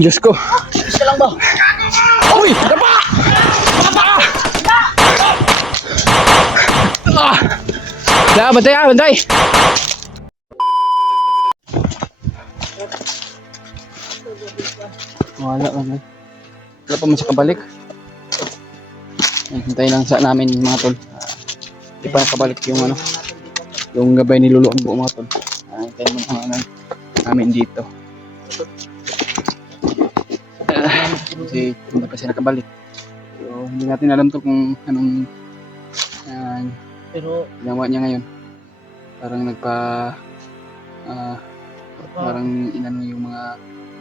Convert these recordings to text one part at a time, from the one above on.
Diyos ko. Isa lang ba? Uy! Dapa! Dapa! Ah! Bantay ah, bantay! Wala ka na. Wala pa man siya kabalik. Hintay lang sa namin mga tol. Hindi pa nakabalik yung ano. Yung gabay ni Lolo ang buo mga tol. Hintay mo na namin dito. Kasi hindi pa siya nakabalik. So hindi natin alam to kung anong Pero ginawa niya ngayon. Parang parang inano yung mga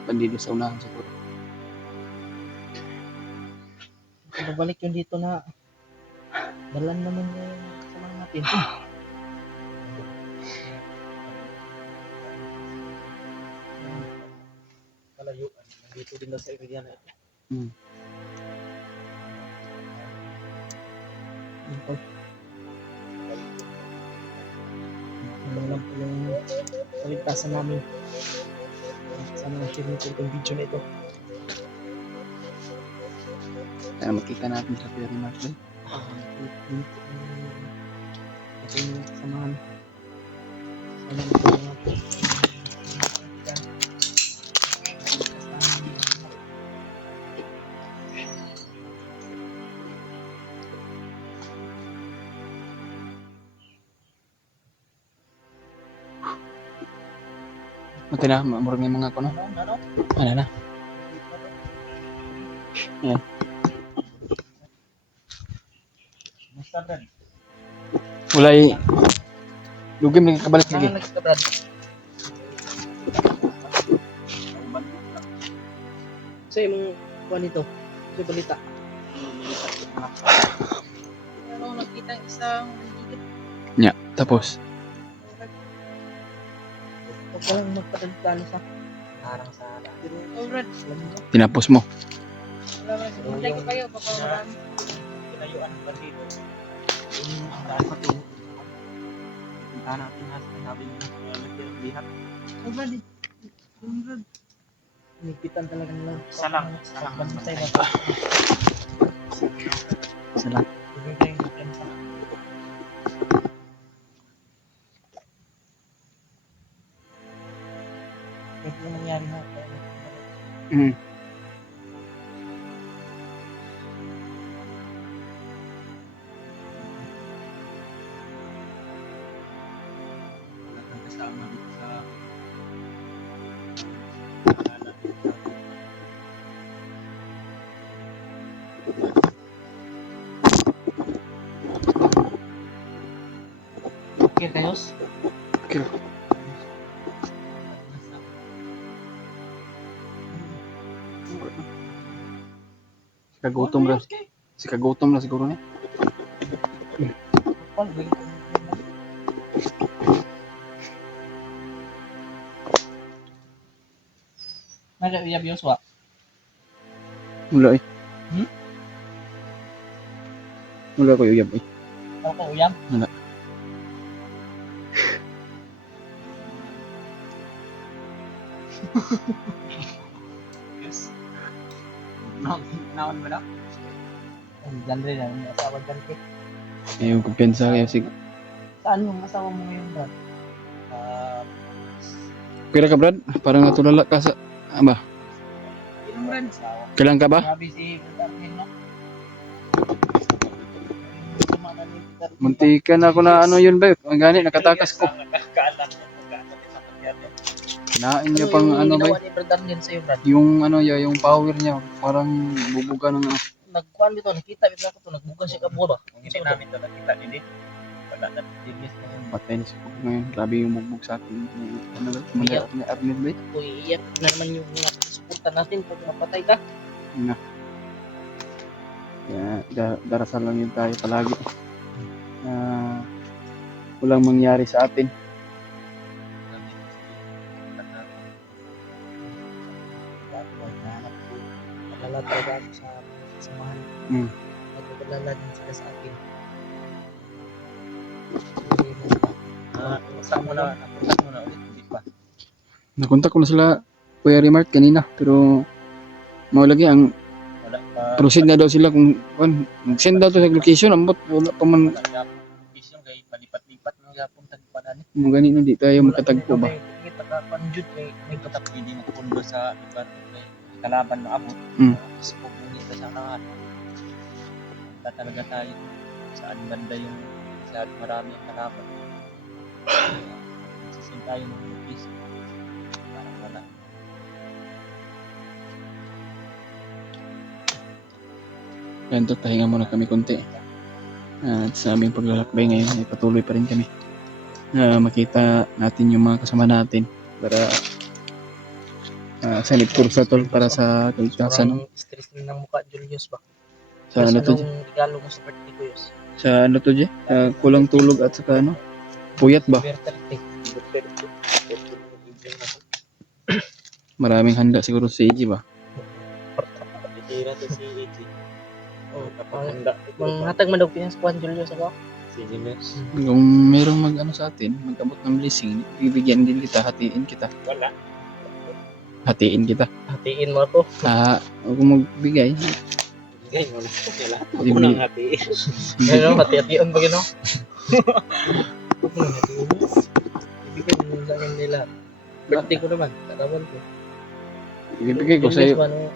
bandido sa unahan siguro. kung babalik yun dito na dalan naman yung kasama natin. Kalayuan. Dito din na sa area na ito. Ano lang po yung kaligtasan namin. Sana na-share nito itong video na ito. Kaya makita natin sa Perry Martin. Ito yung kasamahan. Sana ito mga Mati na, murag may mga kuno. Ano na? Yan. Basta Brad. Walay lugim lagi kabalik lagi. Saan ka Brad? So yung kuha nito, yung balita. Ano nakita isang Nya, tapos Huwag ka lang magpadagdalo sa harang sa harang. Alright. tinapos mo. Wala na. Hintay ko kayo. Baka marami. Pinayuan ng bandido. Yung dahil pa ito. Punta natin na sa nabi ng lihat. Alright. Alright. Nipitan talaga nila. Isa lang Bantay ba? Salamat. Ibigay yung depensa. Ito yung nangyari na. kasama dito sa Okay, kayos? Okay. Kagutom ra. Si kagutom na siguro niya. Paul, bigyan ko. Nada uyab Yosua. Wala eh. Hmm? Wala ko uyab eh. Ako uyab. Wala. yes. Naon mo na? Ang ganda na yung asawa dyan. Ayaw ko pensa kaya sige. Saan yung asawa mo ngayon, Brad? Kira ka Brad? Parang natulala ka sa ba? Ilang Brad? Kailan ka ba? Grabe si Brad no? Muntikan ako na ano yun ba? Ang gani nakatakas ko. Nakakaalam mo kung gaano din sa pangyari. Kinain niya pang ano ba? Ginawa ni Brad Arnel sa'yo, Brad. Yung ano ya, yung power niya parang bubuga ng ano. Nagkuhan dito, nakita bigla ko to, nagbuga siya ka ba? Kung hindi namin ito nakita hindi, wala na Yes na yun. Patay na si Pug ngayon. Grabe yung bugbog sa atin. Ano ba? May Arnel ba? Ako iiyak na naman yung mga suporta natin pag mapatay ka. Na. Kaya darasal lang yun tayo palagi. Walang mangyari sa atin. Malala talaga ako sa samahan. Nagpapalala din sila sa akin. Saan mo na ulit, hindi pa. Nakontak ko na sila Kuya Remart kanina pero Mao lagi ang Wala pa. proceed na daw sila kung mag-send daw to sa location ambot wala pa man Wala gapon location kay palipat-lipat ng gapon tagpanan. mo gani no di tayo makatagpo ba. May pagkapanjud kay may katakdi din na pundo sa lugar kay kalaban na abot. Mm. Spog nito sa lahat. Wala talaga tayo saan banda yung sa marami ang kalaban. Sisin tayo ng location. Parang wala. Kaya ito, pahinga muna kami konti. At sa aming paglalakbay ngayon ay patuloy pa rin kami. Makita natin yung mga kasama natin para sa kursa tol para sa kaligtasan. No? Sobrang stress din ng mukha, Julius ba? Sa ano to, Anong regalo mo sa birthday ko, Yus? sa ano to, Je? Kulang tulog at saka ano? Puyat ba? Birthday. Maraming handa siguro sa AG ba? Titira to si AJ. Oh, Kapaganda. manghatag man daw pinang squad, Julius, ako? Si Jimenez. Kung merong mag-ano sa atin, mag-abot ng blessing, bibigyan din kita, hatiin kita. Wala. Hatiin kita. Hatiin mo to. Kung magbigay, Bigay mo na. Wala. Hindi. Ako nang hati. Ano, hati-hation ba gino? Hatiin mo. Ibigay mo sa akin nila. Birthday ko naman, karawan ko. ibibigay ko sa iyo. Julius, ano,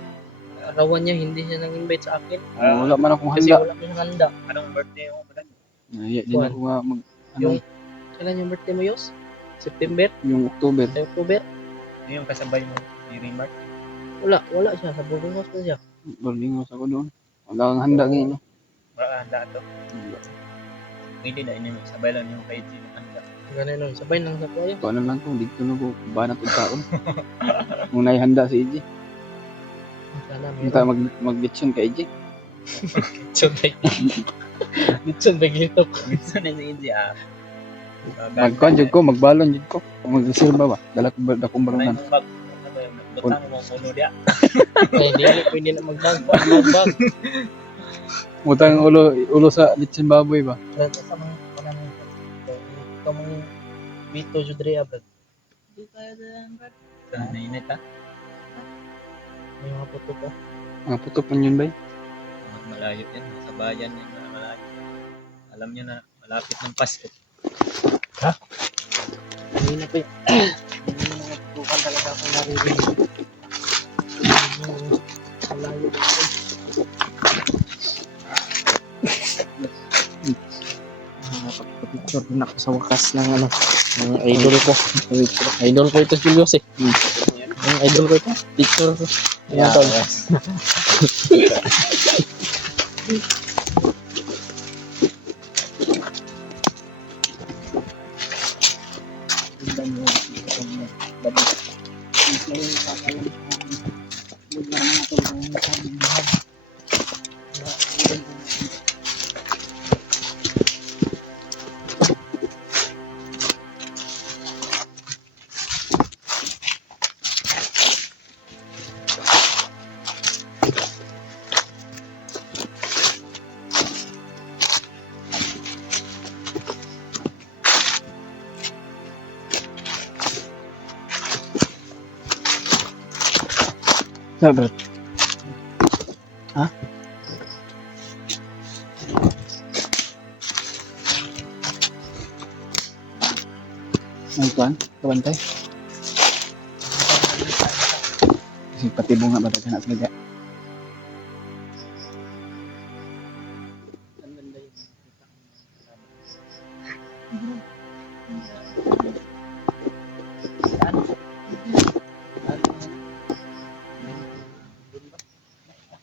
arawan niya, hindi siya nang-invite sa akin. Wala man akong Kasi handa. wala ko siyang handa. Anong birthday mo ba? Di na ako nga Yung, kailan yung birthday mo, Yus? September? yung October. Sa October? Yung kasabay mo ni Remark. Wala siya. Sa boarding house na siya. Berlingos ako doon. Wala kang handa ngayon. No? Wala handa to. Pwede na ini sabay lang yung kay Jim handa. Ganun nun. Sabay lang sa kuya. Paano lang kung dito na ko banat og taon. Kung naihanda si EJ. Sana Kita meron. mag-ditson kay EJ. Litson ba Litson ba gito? Minsan na si AJ Magkuhan jud ko, magbalon jud ko. Mag-reserva ba? Dala ko dakong balunan. Butang mo puno dia. Ay, hindi pwede na magbag. Utang ulo sa litsin baboy ba? Sa mga pananong ito mong Vito Judrea ba? Di tayo dyan, Brad. Sa nainit ha. May mga puto ko. Putok man yun ba? Malayo yan. Sa bayan yan. Malayo. Alam niyo na malapit ng Pasko. Hindi na pa yun. Hindi na mga putukan talaga ako naririnig. Malayo na ako. Picture din ako sa wakas ng ano, ng idol ko. Idol ko ito, Julius eh. Yung idol ko ito, picture ko. Ayan, tol. Sabar. Ha? Kuan, kabantay. Kasi pati bunga ba tayo na sila. Ang ganda yun.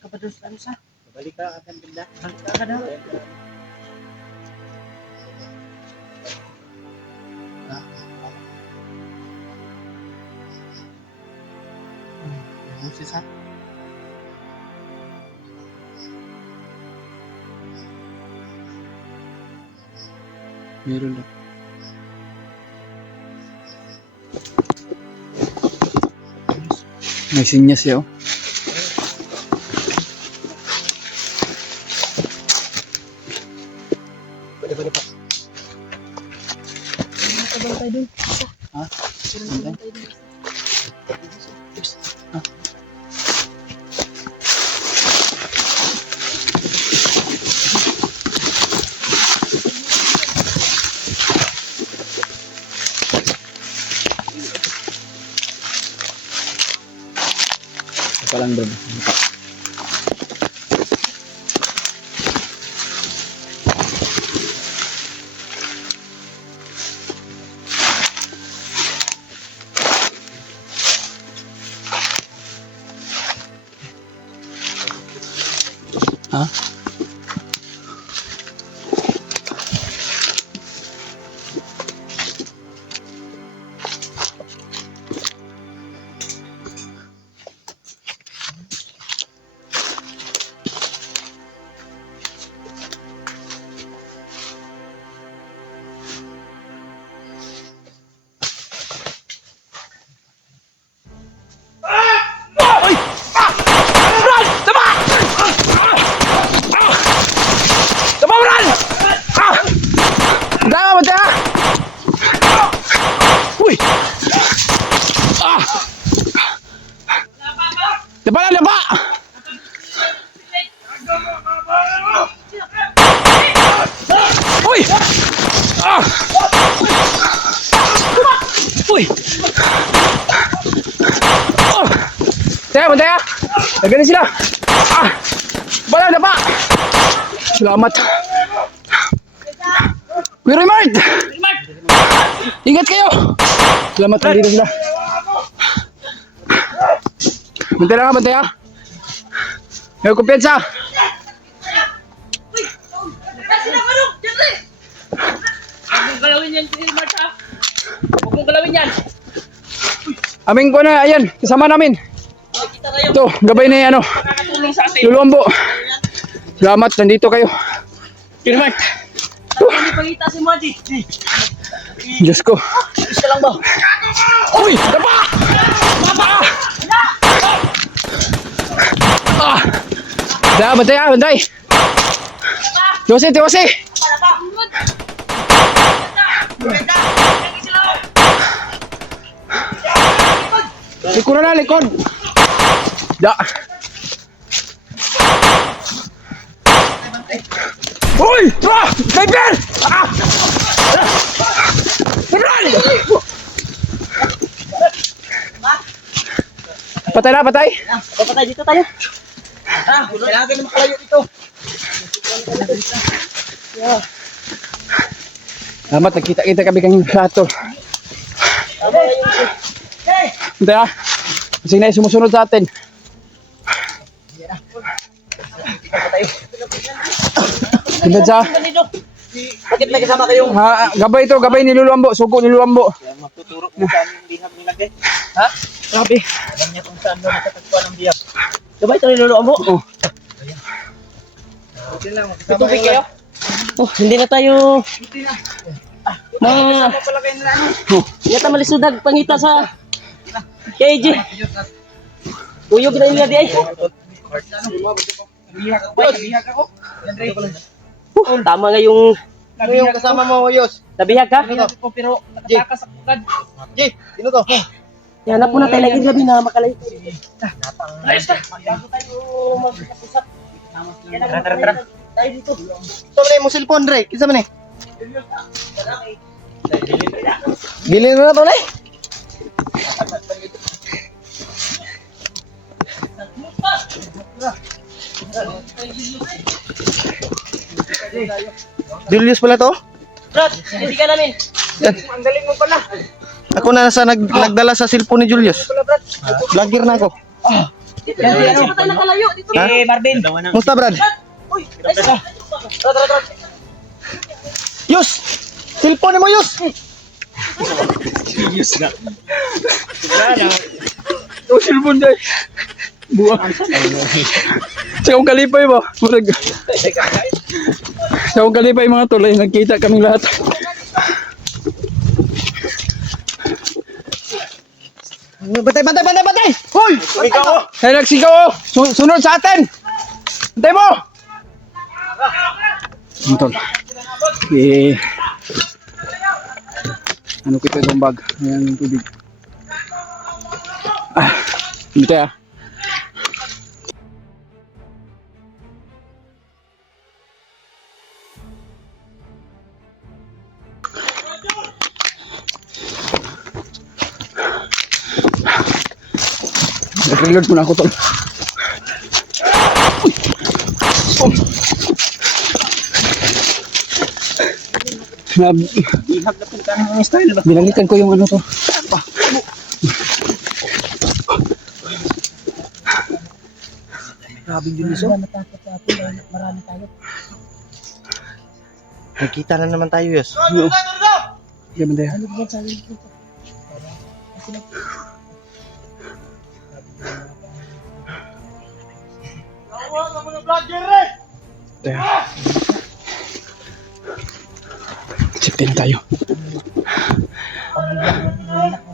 Kapados ano sa? Balik ka akan benda. Balik ka daw. Busis ha? Meron na. May sinyas siya oh. Pwede pa. Kabantay dun. Ha? Kabantay dun. 100. Ha? Tumawaran! Dama mo ta! Uy! Laba na, laba! Uy! Uy! Teka, bantaya! Lagyan sila! Bala, laba! Salamat. Kuya Raymart! Ingat kayo! Salamat, nandito sila. Bantay lang, bantay ha. May kumpiyansa. Huwag mong galawin yan, Mark, ha? Huwag mong galawin yan. Aming ko na, ayan, kasama namin. Kita kayo. Ito, gabay na ano, Nakakatulong sa atin. Lulombo. Salamat, nandito kayo. Kuya Mark. Hindi pangita si Maji. Diyos ko. Isa lang ba? Uy! Dapa! Dapa! Bantay ha, bantay. Tiwasi, tiwasi. Likod na, likod. Da. Uy! Sniper! Beneran! Patay na, patay. Papatay dito tayo. Kailangan kayo makalayo dito. Salamat, nagkita-kita kami kang plato. Hindi ha. Kasi na sumusunod sa atin. Hindi sa... Bakit may kasama kayong? Gabay ito, gabay ni Luluambo. Sugo ni Luluambo. Matuturo kung saan yung bihag nilagay. Ha? Grabe. Alam niya kung saan doon natatagpuan ang bihag. Diba ito niluluan mo? Oo. May tubig kayo? Oh, hindi na tayo... Mga... Yata malisudag pangita sa... KJ. Uyog na nila di ay. Nabihag ako. Tama nga yung... Ano yung kasama mo, Yos? Nabihag ka? Nabihag ko pero nakatakas ako agad. Jay, sino to? Yan na po na tayo lagi gabi na makalayo. Ayos ka. Bago tayo magkapusap. Tara. Tayo dito. Ito na yung cellphone, Dre. Kisa man eh. Gilin mo na to, Dre. Julius pala to? Brad, hindi ka namin. Yan. Ang galing mo pala. Ako na nasa nagdala sa cellphone ni Julius. Vlogger na ako. Dito tayo nakalayo. Dito. Ha? Marvin. Musta, Brad? Uy, ayos ka. Brad. Yus! Cellphone mo, Yus! Oh, silbon dahil. Buwang. Sa kong kalipay ba? Sa kong kalipay mga tulay, nagkita kaming lahat. Batay! Hoy! Kaya nagsigaw oh! Sunod sa atin! Hintay mo! Tol. Ano kita itong bag? Ayan yung tubig. Dito ya. Nag-reload muna ako tol. Binalikan ko yung ano to. Grabe yun iso. Natakot sa atin dahil marami tayo. Nakita na naman tayo, Yos. Gaman tayo. Ano ba sabi ko? Safety na tayo. Pamilya.